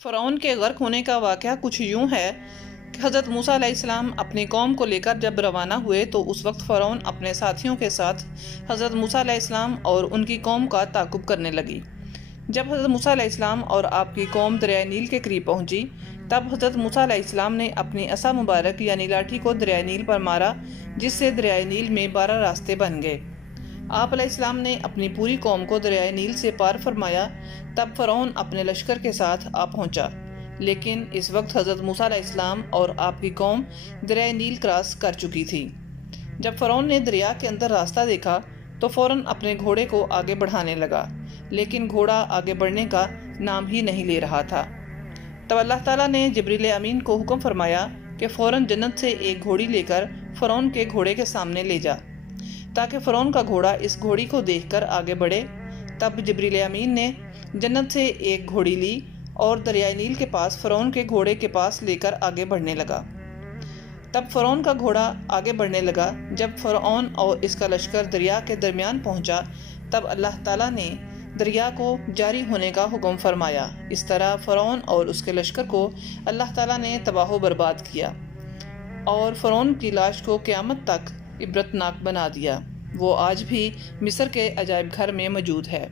فرعون کے غرق ہونے کا واقعہ کچھ یوں ہے کہ حضرت موسیٰ علیہ السلام اپنی قوم کو لے کر جب روانہ ہوئے تو اس وقت فرعون اپنے ساتھیوں کے ساتھ حضرت موسیٰ علیہ السلام اور ان کی قوم کا تعاقب کرنے لگی۔ جب حضرت موسیٰ علیہ السلام اور آپ کی قوم دریائے نیل کے قریب پہنچی تب حضرت موسیٰ علیہ السلام نے اپنی عصا مبارک یعنی لاٹھی کو دریائے نیل پر مارا، جس سے دریائے نیل میں 12 راستے بن گئے۔ آپ علیہ السلام نے اپنی پوری قوم کو دریائے نیل سے پار فرمایا۔ تب فرعون اپنے لشکر کے ساتھ آ پہنچا، لیکن اس وقت حضرت موسیٰ علیہ السلام اور آپ کی قوم دریائے نیل کراس کر چکی تھی۔ جب فرعون نے دریا کے اندر راستہ دیکھا تو فوراً اپنے گھوڑے کو آگے بڑھانے لگا، لیکن گھوڑا آگے بڑھنے کا نام ہی نہیں لے رہا تھا۔ تب اللہ تعالیٰ نے جبریل امین کو حکم فرمایا کہ فوراً جنت سے ایک گھوڑی لے کر فرعون کے گھوڑے کے سامنے لے جا، تاکہ فرعون کا گھوڑا اس گھوڑی کو دیکھ کر آگے بڑھے۔ تب جبریل امین نے جنت سے ایک گھوڑی لی اور دریائے نیل کے پاس فرعون کے گھوڑے کے پاس لے کر آگے بڑھنے لگا۔ تب فرعون کا گھوڑا آگے بڑھنے لگا۔ جب فرعون اور اس کا لشکر دریا کے درمیان پہنچا تب اللہ تعالیٰ نے دریا کو جاری ہونے کا حکم فرمایا۔ اس طرح فرعون اور اس کے لشکر کو اللہ تعالیٰ نے تباہ و برباد کیا اور فرعون کی لاش کو قیامت تک عبرتناک بنا دیا۔ وہ آج بھی مصر کے عجائب گھر میں موجود ہے۔